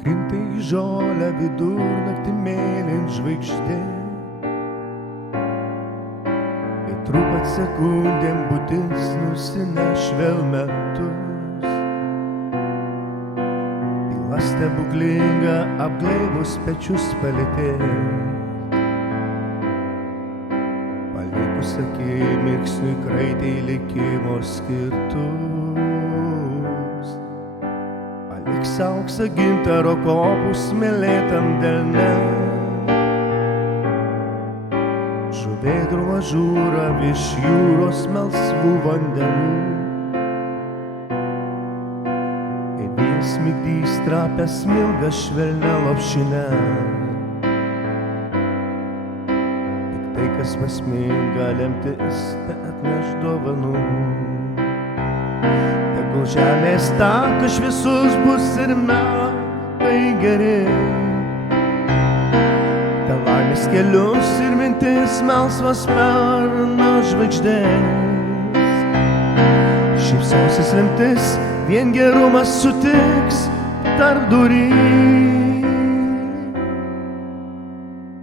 Krinta į žolę vidurnaktį mėlynt žvaigždė. Kai trupat sekundėm būtis nusineš vėl metus. Tyla stebuklinga apgleivus pečius palėtės. Palikus akimirksniui kraitei likimo skirtus. Paliks auksą gintaro kopus smėlėtam delne. Žuvėdrų ažūrą virš jūros melsvų vandenų. Kai vėjas migdys trapę smilgą švelnia lopšinę. Tik tai, kas pasminga lemtis, te atneš dovanų. Tegul žemės takas šviesus bus ir metai geri. Te laimės kelius ir mintis melsvas perna žvaigždės. Šypsosis rimtis, vien gerumas sutiks tarpdury.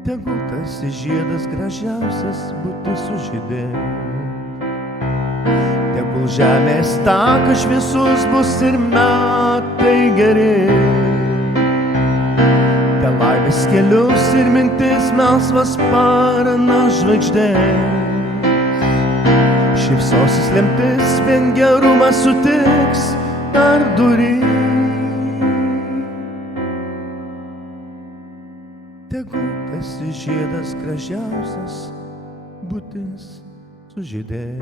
Tegul tarsi žiedas gražiausias būtis sužydės. Tegul žemės takas šviesus bus ir metai geri. Te laimės kelius ir mintis melsvas parana žvaigždės. Šypsosis lemtis, vien gerumas sutiks tarpdury. Tegul tarsi žiedas gražiausias būtis sužydės.